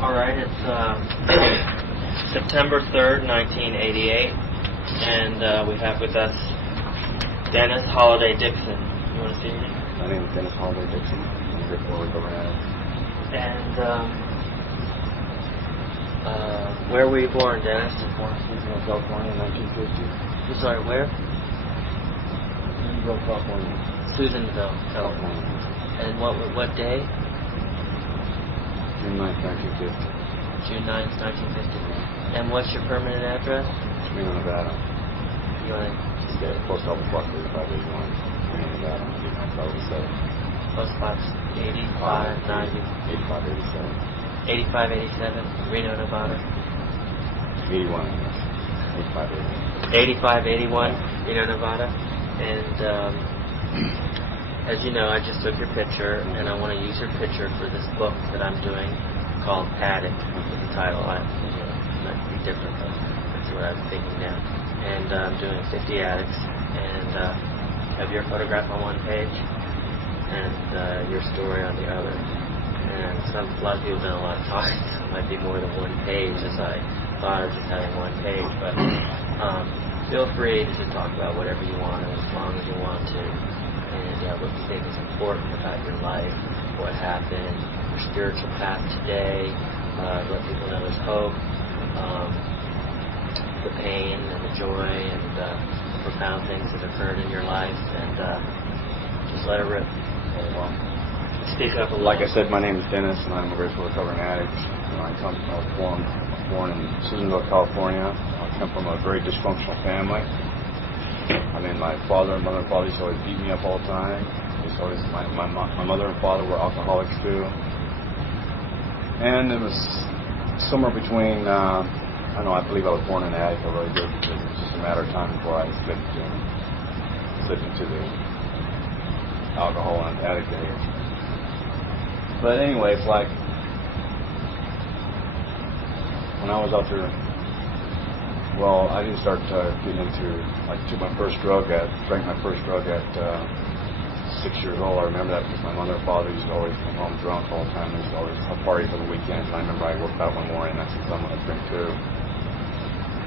All right, it's September 3rd, 1988, and we have with us Dennis Holiday Dixon. You want to see me? My name is Dennis Holiday Dixon. I'm here for Iran. And where were you born, Dennis? I was born in Susanville, California in 1950. I'm sorry, where? Susanville, California. Susanville, California. And what day? June 9th, 1950. June 9th, 1950. And what's your permanent address? Reno, Nevada. You want to... Yeah, post office box 8581. Reno, Nevada. 89587. Post box 8590. 8587. 8587, Reno, Nevada. 81. 8581. 8581, Reno, Nevada. And as you know, I just took your picture, and I want to use your picture for this book that I'm doing called Addict. That's the title. It might be different, but that's what I was thinking now. And I'm doing 50 addicts, and have your photograph on one page, and your story on the other. And a lot of people have done a lot of talking. It might be more than one page, as I thought of just having one page. But feel free to talk about whatever you want, as long as you want to. And what you think is important about your life, what happened, your spiritual path today, let people know there's hope, the pain and the joy and the profound things that occurred in your life, and just let it rip. Speak up a little. Like I said, my name is Dennis, and I'm a grateful recovering addict. I was born in Susanville, California. I come from a very dysfunctional family. I mean, my father and mother and father used to always beat me up all the time. My mother and father were alcoholics too. And it was somewhere between, I believe I was born an addict. I really did, because it was just a matter of time before I slipped into the alcohol and addict age. But anyway, it's like when I was out there. Well, I didn't start getting into, drank my first drug at 6 years old. I remember that because my mother and father used to always come home drunk all the time. They used to always have parties for the weekends. And I remember I worked out one morning and I said, I'm going to drink too.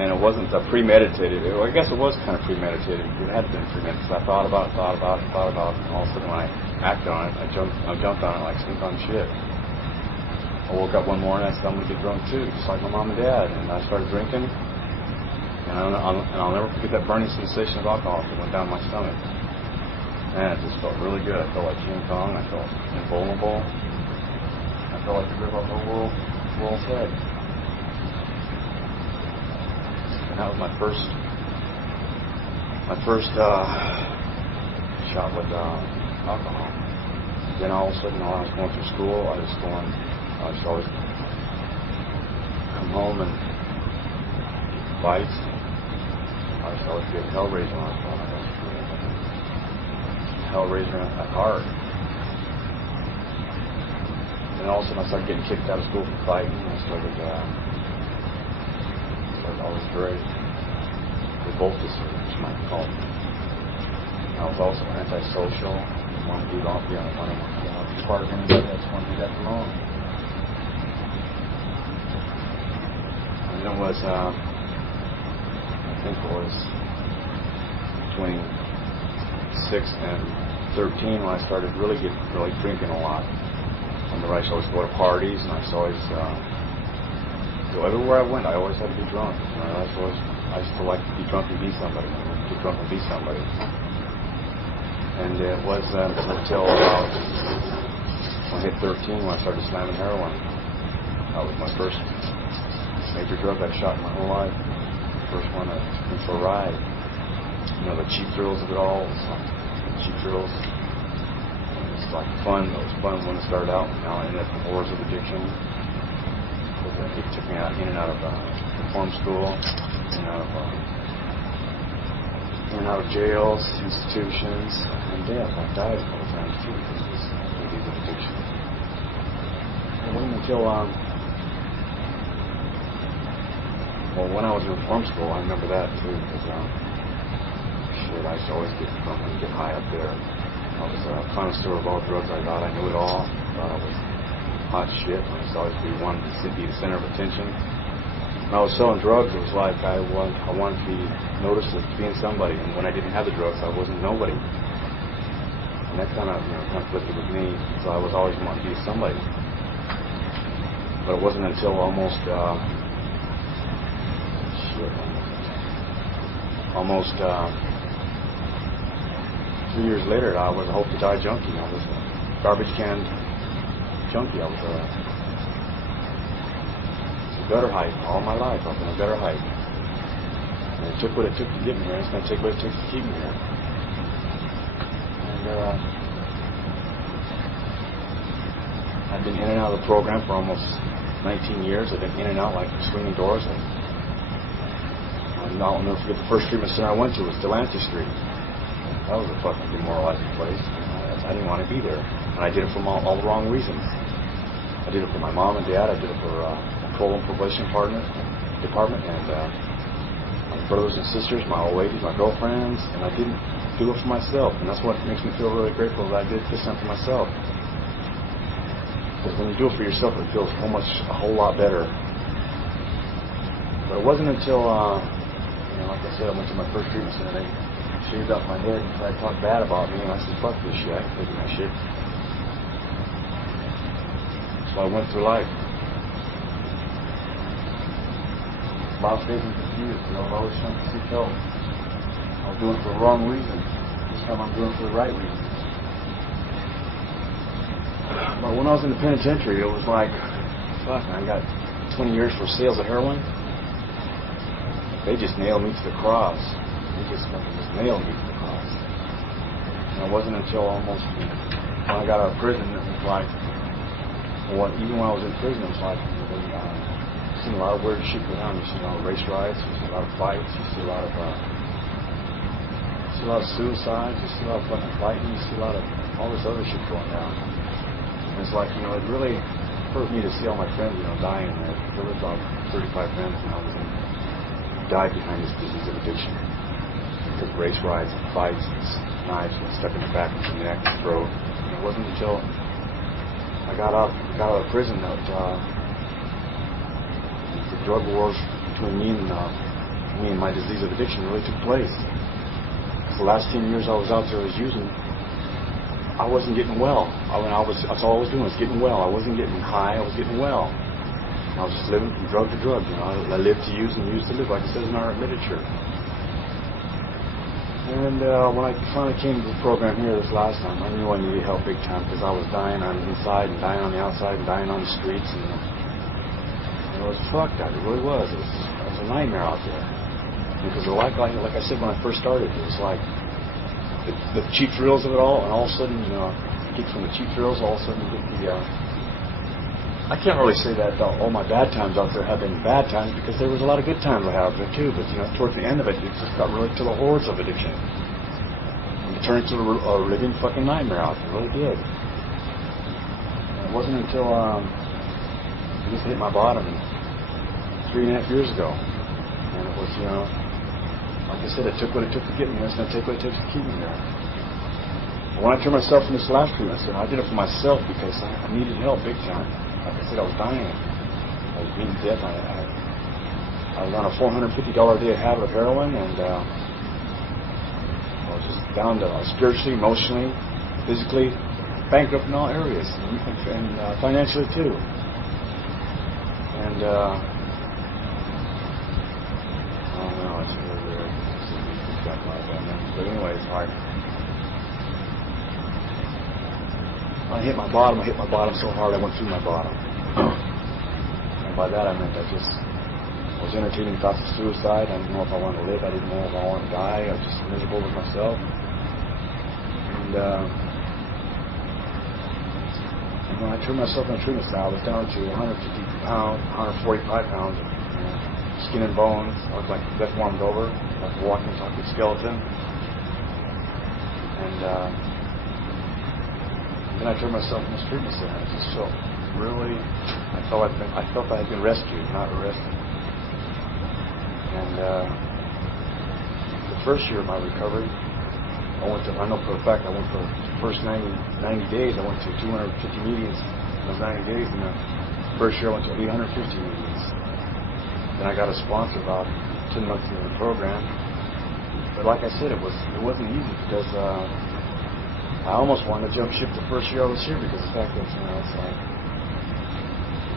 And it wasn't premeditated. I guess it was kind of premeditated. It had to have been premeditated. I thought about it, and all of a sudden when I acted on it, I jumped on it like sneak on shit. I woke up one morning and I said, I'm going to get drunk too, just like my mom and dad. And I started drinking. And I'll never forget that burning sensation of alcohol that went down my stomach. Man, it just felt really good. I felt like King Kong. I felt invulnerable. I felt like the grip of the world's head. And that was my first shot with alcohol. Then all of a sudden, while I was going through school, I used to always come home and fights. I used to always get Hellraiser on my phone. Hellraiser at heart. And all of a sudden I started getting kicked out of school for fighting. I started always very revoltous, which you might call it. I was also antisocial. I wanted to do off the other one. I wanted to be part of anybody. I just wanted to do that alone. And it was I think it was between 6 and 13 when I started really drinking a lot. I used to always go to parties, and I used to always go everywhere I went. I always had to be drunk. I used to like to be drunk and be somebody. And it was until about when I hit 13 when I started slamming heroin. That was my first major drug I'd shot in my whole life. First one I went for a ride. The cheap thrills of it all. It's like cheap thrills. It's like fun. It was fun when it started out. Now I ended up in horrors of addiction. It took me in and out of reform school, in and out of jails, institutions, and death. I died a couple times too because of these addictions. It wasn't until when I was in reform school, I remember that too, because I used to always get drunk and get high up there. I was a connoisseur of all drugs. I thought I knew it all. I thought I was hot shit. I used to always wanted to be the center of attention. When I was selling drugs, it was like I wanted to be noticed as being somebody, and when I didn't have the drugs, I wasn't nobody. And that kind of conflicted with me, so I was always wanting to be somebody. But it wasn't until almost 2 years later that I was a hope to die junkie. I was a garbage can junkie. I was a gutter hype all my life. I've been a gutter hype. And it took what it took to get me here. It's going to take what it takes to keep me here. And I've been in and out of the program for almost 19 years. I've been in and out like swinging doors. I'll never forget the first treatment center I went to was Delancey Street. That was a fucking demoralizing place. I didn't want to be there. And I did it for all the wrong reasons. I did it for my mom and dad. I did it for parole and probation department, and my brothers and sisters, my old ladies, my girlfriends, and I didn't do it for myself. And that's what makes me feel really grateful that I did this time for myself. Because when you do it for yourself, it feels a whole lot better. But it wasn't until, like I said, I went to my first treatment center. They shaved off my head and tried to talk bad about me, and I said, fuck this shit. I ain't taking that shit. So I went through life. Lost faith and confused. I was always trying to seek help. I was doing it for the wrong reason. This time I'm doing it for the right reason. But when I was in the penitentiary, it was like, fuck, I got 20 years for sales of heroin. They just nailed me to the cross. They just nailed me to the cross. And it wasn't until almost when I got out of prison that it was like, even when I was in prison, it was like, you've seen a lot of weird shit go down. You see a lot of race riots, you see a lot of fights, you see a lot of suicides, you see a lot of fucking fighting, you see a lot of all this other shit going down. And it's like, it really hurt me to see all my friends, dying. There was about 35 friends when I was in, died behind this disease of addiction. Because race riots and fights and knives and stuck in the back of the neck and throat. And it wasn't until I got out of prison that the drug wars between me and my disease of addiction really took place. The last 10 years I was out there, I was using. I wasn't getting well. That's all I was doing was getting well. I wasn't getting high. I was getting well. I was just living from drug to drug. I lived to use and used to live, like it says in our literature. And when I finally came to the program here this last time, I knew I needed help big time because I was dying on the inside and dying on the outside and dying on the streets. And it was fucked up. It really was. It was a nightmare out there. Because like I said when I first started, it was like the cheap thrills of it all, and all of a sudden, you get from the cheap thrills, all of a sudden you get the... I can't really say that all my bad times out there have been bad times, because there was a lot of good times I had out there too, but towards the end of it, it just got really to the horrors of addiction. And it turned into a living fucking nightmare out there, it really did. And it wasn't until I just hit my bottom 3.5 years ago, and it was, like I said, it took what it took to get me. It's going to take what it takes to keep me there. And when I turned myself in this last treatment, I did it for myself because I needed help big time. Like I said, I was dying. I was being dead. I was on a $450 a day habit of heroin, and I was just down to spiritually, emotionally, physically, bankrupt in all areas, and financially too. And I don't know. It's really weird. But anyways, I hit my bottom. I hit my bottom so hard I went through my bottom. And by that I meant I was entertaining thoughts of suicide. I didn't know if I wanted to live. I didn't know if I wanted to die. I was just miserable with myself. And when I turned myself in a treatment center, I was down to 150 pounds, 145 pounds. Skin and bones. I was like deformed over, like a walking, talking skeleton. And then I turned myself in this treatment center. I just felt really, I felt I had been rescued, not arrested. And the first year of my recovery, I know for a fact, I went for the first 90 days, I went to 250 meetings those 90 days. And the first year I went to 850 meetings. Then I got a sponsor about 10 months into the program. But like I said, it wasn't easy because I almost wanted to jump ship the first year I was here because the fact that, it's like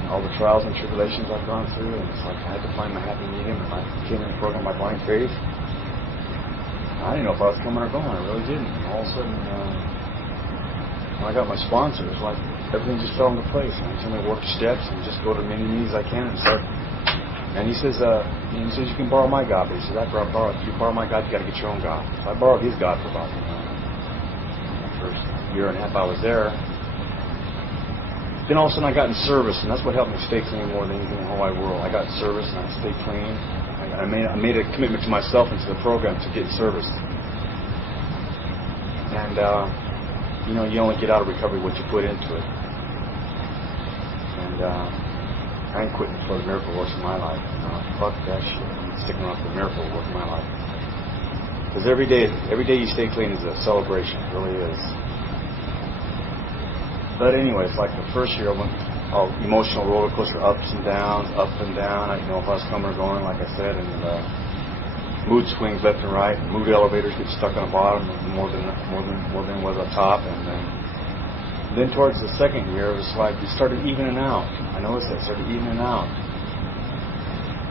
all the trials and tribulations I've gone through, and it's like I had to find my happy medium, and I came in the program by blind faith. I didn't know if I was coming or going. I really didn't. And all of a sudden, when I got my sponsor, it was like everything just fell into place. And he told me to work steps and just go to as many meetings as I can and start. And he says you can borrow my God, but he says if you borrow my God, you got to get your own God. So I borrowed his God for about the first year and a half I was there. Then all of a sudden I got in service, and that's what helped me stay clean more than anything in the whole wide world. I got in service and I stayed clean. I made a commitment to myself and to the program to get in service. And you only get out of recovery what you put into it. And I ain't quitting for the miracle works in my life. Fuck that shit. I'm sticking around for the miracle work in my life. Because every day you stay clean is a celebration. It really is. But anyway, it's like the first year I went all emotional roller coaster, ups and down. I didn't know if I was coming or going, like I said, and mood swings left and right. Mood elevators get stuck on the bottom more than was up top, and then towards the second year, it was like it started evening out. I noticed that it started evening out.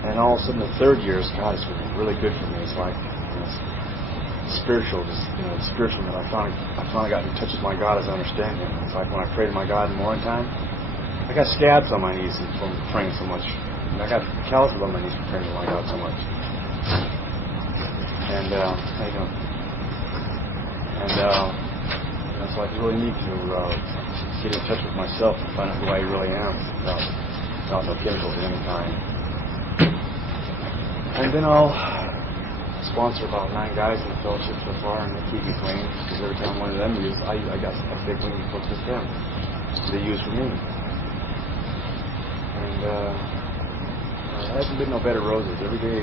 And all of a sudden, the third year, God, it's been really good for me. It's like spiritual, spiritual. I finally got in touch with my God as I understand Him. It's like when I prayed to my God in morning time, I got scabs on my knees from praying so much. And I got calluses on my knees from praying to my God so much. And so I really need to get in touch with myself and find out who I really am without no chemicals of any kind. And then I'll sponsor about 9 guys in the fellowship so far, and they keep me clean because every time one of them used, I got a big one to put with them. They use for me. And there hasn't been no bed of roses. Every day,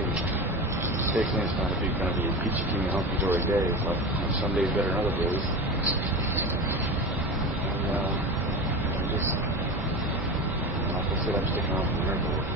stay clean is not going to be a peachy keen hunky-dory day. It's like some days better than other days. And just, like I said, I'm sticking on for the miracle work.